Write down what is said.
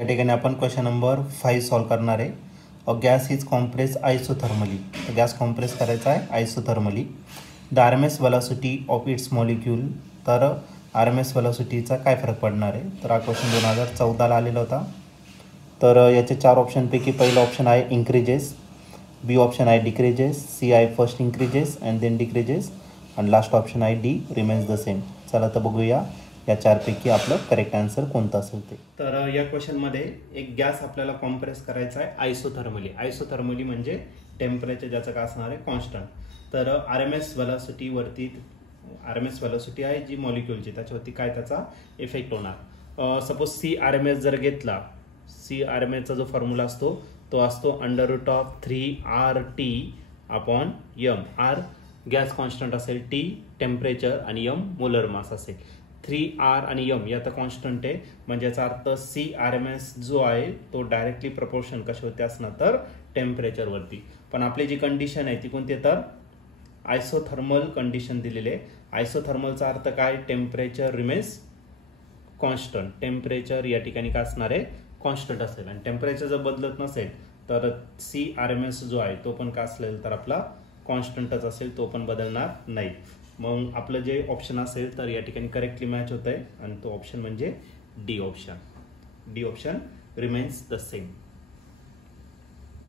या ठिकाणी आपण क्वेश्चन नंबर 5 सॉल्व करणार आहे. A gas is compress isothermally. Gas compress करायचा आहे isothermally. The R M S velocity of its molecule. तर आर एम एस वेलॉसिटीचा काय फरक पडणार आहे. तर हा क्वेश्चन 2014ला आलेला होता. तर याचे 4 ऑप्शनपैकी पहिला ऑप्शन आहे इंक्रीजेस, बी ऑप्शन आहे डिक्रीजेस, सी आहे first increases and then decreases आणि लास्ट ऑप्शन आहे डी रिमेन्स द सेम. चला तर बघूया या 4पैकी आपलं करेक्ट आन्सर कोणतं असेल ते. तर या क्वेश्चनमध्ये एक गॅस आपल्याला कॉम्प्रेस करायचा आहे आयसोथर्मली. आयसोथर्मली म्हणजे टेम्परेचर ज्याचं काय असणार आहे कॉन्स्टंट. तर आर एम एस वेलॉसिटीवरती आर एम एस वेलॉसिटी आहे जी मॉलिक्यूलची त्याच्यावरती काय त्याचा इफेक्ट होणार. Suppose C R M S जर घेतला, सी आर एम एसचा जो फॉर्म्युला असतो तो असतो √3RT upon M. R gas constant असेल, टी टेम्परेचर आणि यम मोलर मास असेल. 3R आणि यम या तर कॉन्स्टंट आहे, म्हणजे याचा अर्थ सी आर एम एस जो आहे तो डायरेक्टली प्रपोर्शन कशावरती असणार तर टेम्परेचरवरती. पण आपली जी कंडिशन आहे ती कोणती, तर आयसोथर्मल कंडिशन दिलेली आहे. आयसोथर्मलचा अर्थ काय, टेम्परेचर रिमेन्स कॉन्स्टंट. टेम्परेचर या ठिकाणी काय असणार आहे कॉन्स्टंट असेल आणि टेम्परेचर जर बदलत नसेल तर सी आर एम एस जो आहे तो पण काय असेल तर आपला कॉन्स्टंटच असेल, तो पण बदलणार नाही. मग आपलं जे ऑप्शन असेल तर या ठिकाणी करेक्टली मॅच होत आहे आणि तो ऑप्शन म्हणजे D option. D option remains the same.